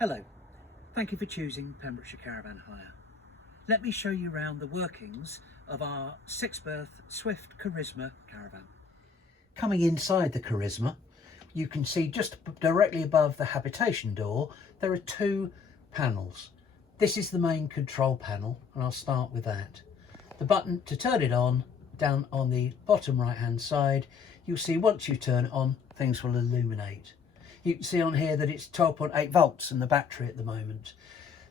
Hello, thank you for choosing Pembrokeshire Caravan Hire. Let me show you around the workings of our 6-berth Swift Charisma caravan. Coming inside the Charisma, you can see just directly above the habitation door, there are two panels. This is the main control panel, and I'll start with that. The button to turn it on, down on the bottom right hand side, you'll see once you turn it on, things will illuminate. You can see on here that it's 12.8 volts in the battery at the moment.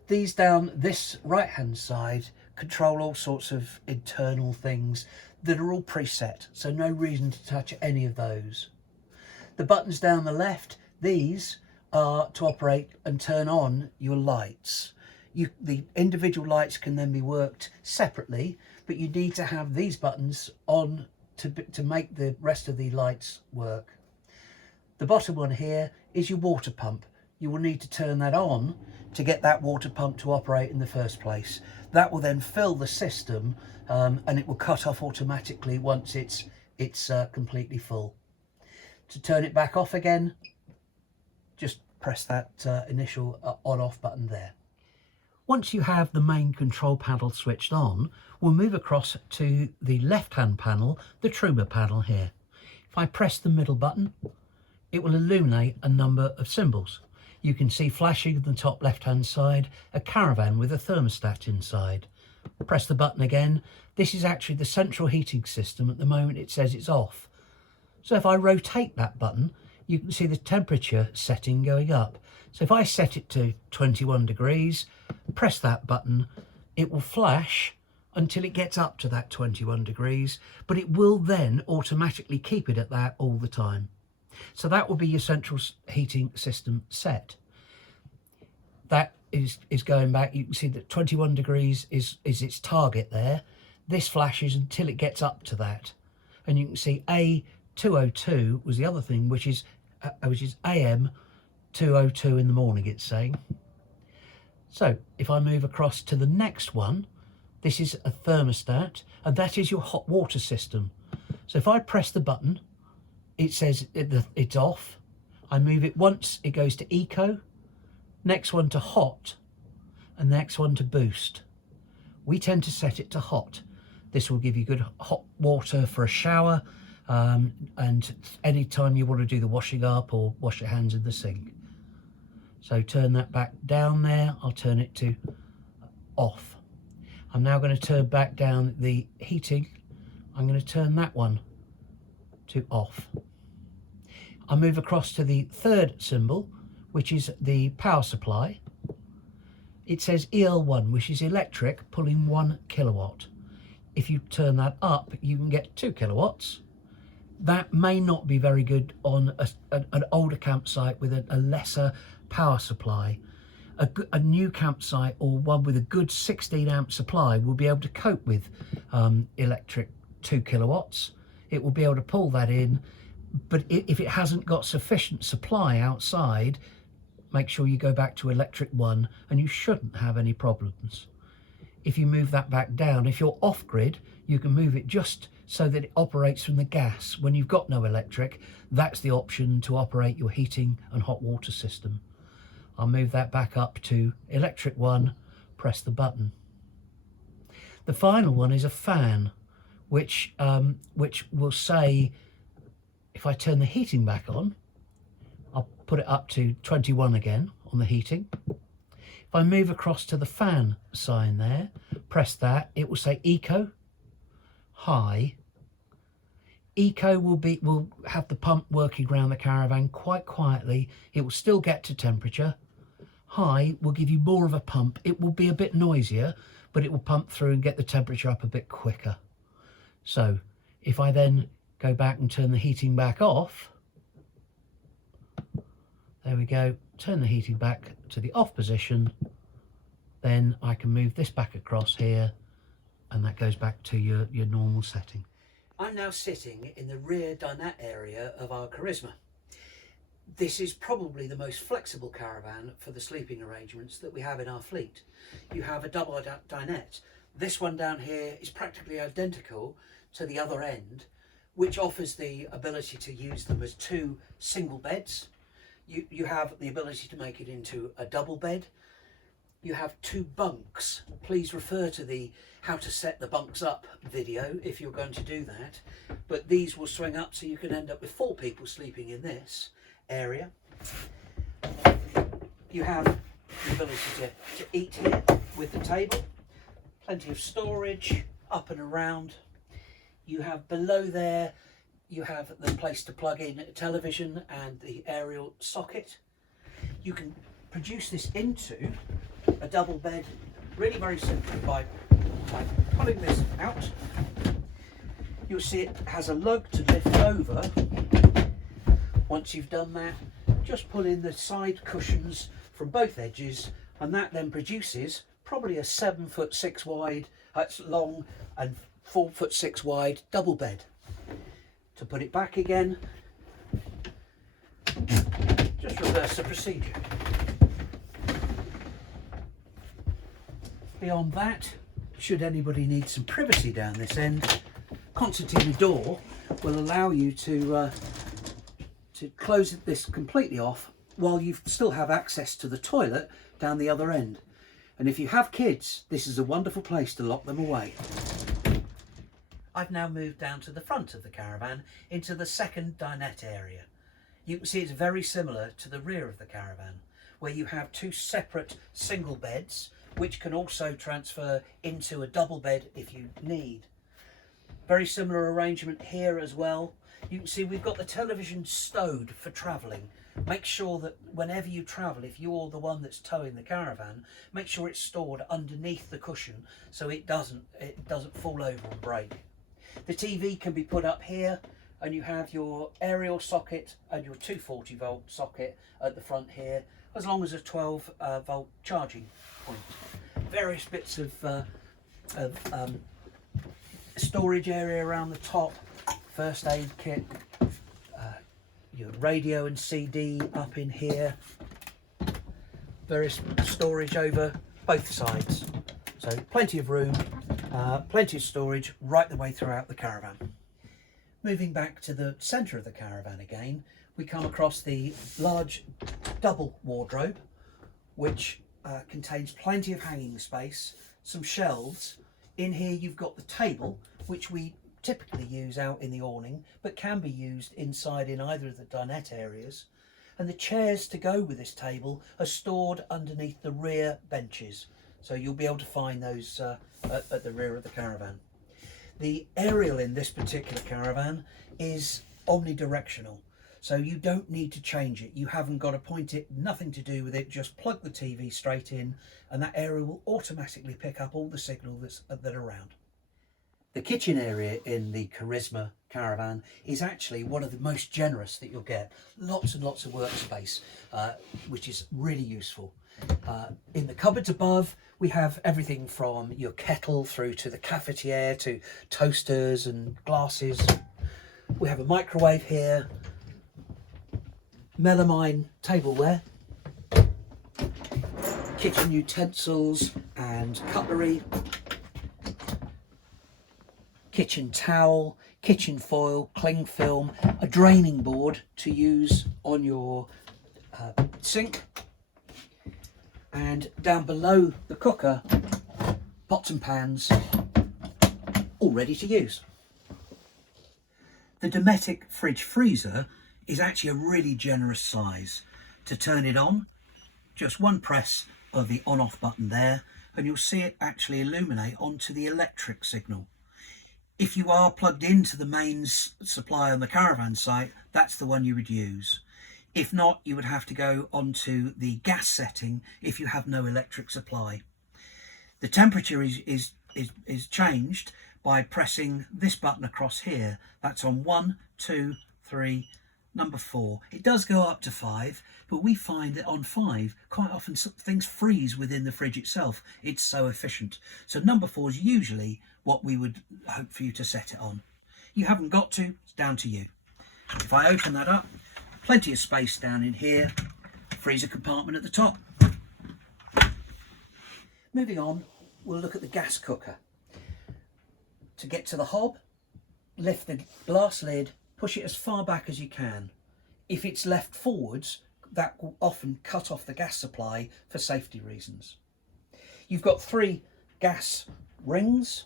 These down this right hand side control all sorts of internal things that are all preset, so no reason to touch any of those. The buttons down the left, these are to operate and turn on your lights. The individual lights can then be worked separately, but you need to have these buttons on to make the rest of the lights work. The bottom one here is your water pump. You will need to turn that on to get that water pump to operate in the first place. That will then fill the system and it will cut off automatically once it's completely full. To turn it back off again, just press that initial on-off button there. Once you have the main control panel switched on, we'll move across to the left-hand panel, the trimmer panel here. If I press the middle button, it will illuminate a number of symbols. You can see flashing on the top left-hand side a Caravan with a thermostat inside. Press the button again. This is actually the central heating system. At the moment it says it's off. So if I rotate that button, you can see the temperature setting going up. So if I set it to 21 degrees, press that button, it will flash until it gets up to that 21 degrees, but it will then automatically keep it at that all the time. So that will be your central heating system set. That is going back. You can see that 21 degrees is its target there. This flashes until it gets up to that. And you can see A202 was the other thing, which is AM 202 in the morning, it's saying. So if I move across to the next one, this is a thermostat, and that is your hot water system. So if I press the button, it says it's off. I move it once, it goes to eco, next one to hot, and next one to boost. We tend to set it to hot. This will give you good hot water for a shower, and any time you want to do the washing up or wash your hands in the sink. So turn that back down there, I'll turn it to off. I'm now going to turn back down the heating. I'm going to turn that one to off. I move across to the third symbol, which is the power supply. It says EL1, which is electric, pulling 1 kilowatt. If you turn that up, you can get 2 kilowatts. That may not be very good on an older campsite with a lesser power supply. A new campsite or one with a good 16 amp supply will be able to cope with electric 2 kilowatts. It will be able to pull that in. But if it hasn't got sufficient supply outside, make sure you go back to electric 1 and you shouldn't have any problems. If you move that back down, if you're off grid, you can move it just so that it operates from the gas. When you've got no electric, that's the option to operate your heating and hot water system. I'll move that back up to electric 1, press the button. The final one is a fan, which will say, if I turn the heating back on, I'll put it up to 21 again on the heating. If I move across to the fan sign there, press that, it will say eco, high. Eco will have the pump working around the caravan quite quietly. It will still get to temperature. High will give you more of a pump. It will be a bit noisier, but it will pump through and get the temperature up a bit quicker. So if I then go back and turn the heating back off, there we go, turn the heating back to the off position, then I can move this back across here and that goes back to your normal setting. I'm now sitting in the rear dinette area of our Charisma. This is probably the most flexible caravan for the sleeping arrangements that we have in our fleet. You have a double dinette. This one down here is practically identical to the other end, which offers the ability to use them as 2 single beds. You have the ability to make it into a double bed. You have 2 bunks. Please refer to the how to set the bunks up video if you're going to do that. But these will swing up so you can end up with 4 people sleeping in this area. You have the ability to eat here with the table. Plenty of storage up and around. You have below there, you have the place to plug in a television and the aerial socket. You can produce this into a double bed really very simply by pulling this out. You'll see it has a lug to lift over. Once you've done that, just pull in the side cushions from both edges, and that then produces probably a 7'6" wide, that's long, and 4'6" wide double bed. To put it back again, just reverse the procedure. Beyond that, should anybody need some privacy down this end, concertina door will allow you to close this completely off while you still have access to the toilet down the other end. And if you have kids, this is a wonderful place to lock them away. I've now moved down to the front of the caravan into the second dinette area. You can see it's very similar to the rear of the caravan, where you have 2 separate single beds, which can also transfer into a double bed if you need. Very similar arrangement here as well. You can see we've got the television stowed for travelling. Make sure that whenever you travel, if you're the one that's towing the caravan, make sure it's stored underneath the cushion so it doesn't fall over and break. The TV can be put up here, and you have your aerial socket and your 240 volt socket at the front here, as long as a 12 volt charging point. Various bits of storage area around the top, first aid kit, your radio and CD up in here, various storage over both sides. So plenty of room, plenty of storage right the way throughout the caravan. Moving back to the centre of the caravan again, we come across the large double wardrobe, which contains plenty of hanging space, some shelves. In here you've got the table, which we typically use out in the awning, but can be used inside in either of the dinette areas. And the chairs to go with this table are stored underneath the rear benches, so you'll be able to find those at the rear of the caravan. The aerial in this particular caravan is omnidirectional, so you don't need to change it. You haven't got to point it, nothing to do with it, just plug the TV straight in and that aerial will automatically pick up all the signal that are around. The kitchen area in the Charisma caravan is actually one of the most generous that you'll get. Lots and lots of workspace, which is really useful. In the cupboards above, we have everything from your kettle through to the cafetiere to toasters and glasses. We have a microwave here, melamine tableware, kitchen utensils and cutlery, kitchen towel, kitchen foil, cling film, a draining board to use on your sink, and down below the cooker, pots and pans, all ready to use. The Dometic fridge freezer is actually a really generous size. To turn it on, just one press of the on-off button there, and you'll see it actually illuminate onto the electric signal. If you are plugged into the mains supply on the caravan site, that's the one you would use. If not, you would have to go onto the gas setting if you have no electric supply. The temperature is changed by pressing this button across here. That's on 1, 2, 3, number 4. It does go up to 5, but we find that on 5, quite often things freeze within the fridge itself. It's so efficient. So number 4 is usually what we would hope for you to set it on. You haven't got to, it's down to you. If I open that up, plenty of space down in here, freezer compartment at the top. Moving on, we'll look at the gas cooker. To get to the hob, lift the glass lid, push it as far back as you can. If it's left forwards, that will often cut off the gas supply for safety reasons. You've got 3 gas rings,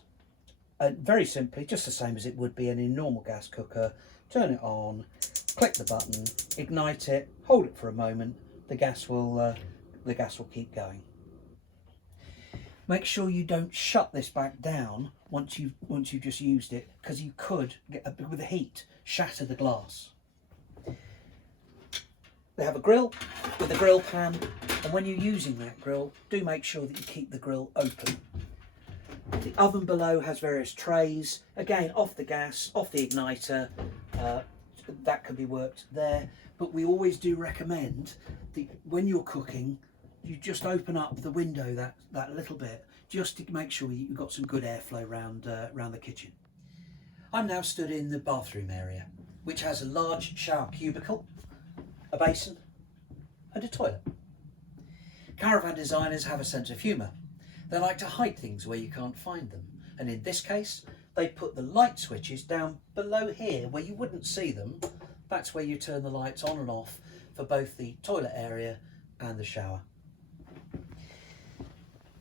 and very simply, just the same as it would be in a normal gas cooker. Turn it on, click the button, ignite it, hold it for a moment. The gas will keep going. Make sure you don't shut this back down once you've just used it, because you could get with the heat shatter the glass. They have a grill with a grill pan, and when you're using that grill, do make sure that you keep the grill open. The oven below has various trays, again off the gas, off the igniter, that can be worked there, but we always do recommend that when you're cooking, you just open up the window that little bit, just to make sure you've got some good airflow around the kitchen. I'm now stood in the bathroom area, which has a large shower cubicle, a basin and a toilet. Caravan designers have a sense of humour. They like to hide things where you can't find them, and in this case they put the light switches down below here where you wouldn't see them. That's where you turn the lights on and off for both the toilet area and the shower.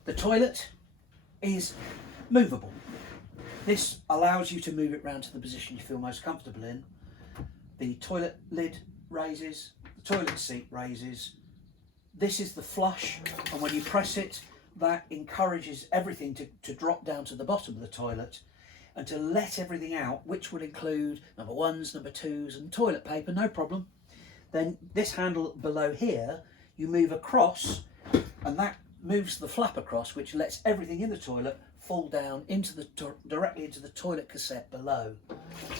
The toilet is movable. This allows you to move it round to the position you feel most comfortable in. The toilet lid raises, the toilet seat raises. This is the flush, and when you press it, that encourages everything to drop down to the bottom of the toilet and to let everything out, which would include number 1s, number 2s and toilet paper, no problem. Then this handle below here, you move across, and that moves the flap across, which lets everything in the toilet fall down into directly into the toilet cassette below.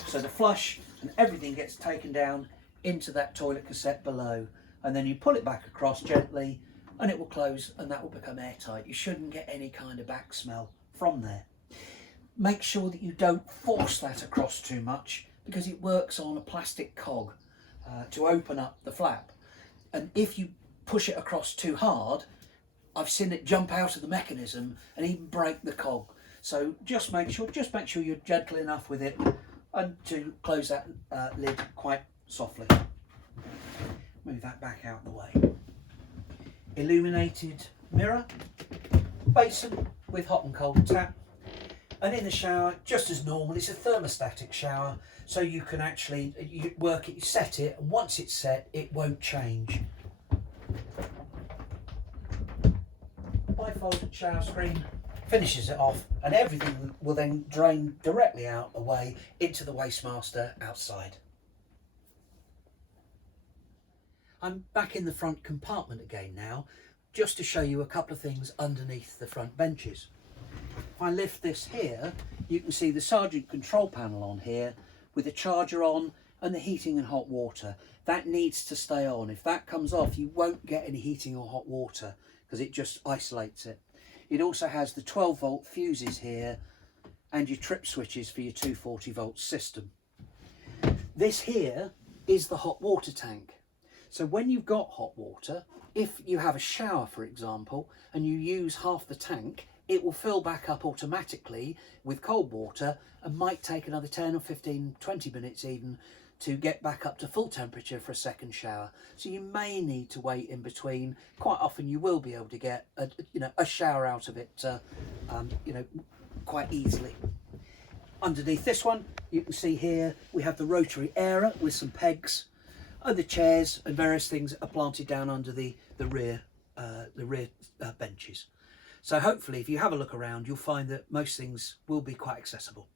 So the flush and everything gets taken down into that toilet cassette below, and then you pull it back across gently and it will close, and that will become airtight. You shouldn't get any kind of back smell from there. Make sure that you don't force that across too much, because it works on a plastic cog to open up the flap, and if you push it across too hard, I've seen it jump out of the mechanism and even break the cog. So just make sure you're gentle enough with it, and to close that lid quite softly. Move that back out of the way. Illuminated mirror, basin with hot and cold tap, and in the shower, just as normal, it's a thermostatic shower, so you can actually work it, you set it, and once it's set, it won't change. Bifold shower screen finishes it off, and everything will then drain directly out away into the wastemaster outside. I'm back in the front compartment again now, just to show you a couple of things underneath the front benches. If I lift this here, you can see the Sergeant control panel on here with the charger on and the heating and hot water. That needs to stay on. If that comes off, you won't get any heating or hot water, because it just isolates it. It also has the 12-volt fuses here and your trip switches for your 240-volt system. This here is the hot water tank. So when you've got hot water, if you have a shower, for example, and you use half the tank, it will fill back up automatically with cold water, and might take another 10 or 15, 20 minutes even to get back up to full temperature for a second shower. So you may need to wait in between. Quite often you will be able to get a shower out of it quite easily. Underneath this one, you can see here we have the rotary airer with some pegs, and the chairs and various things are planted down under the rear benches. So hopefully if you have a look around, you'll find that most things will be quite accessible.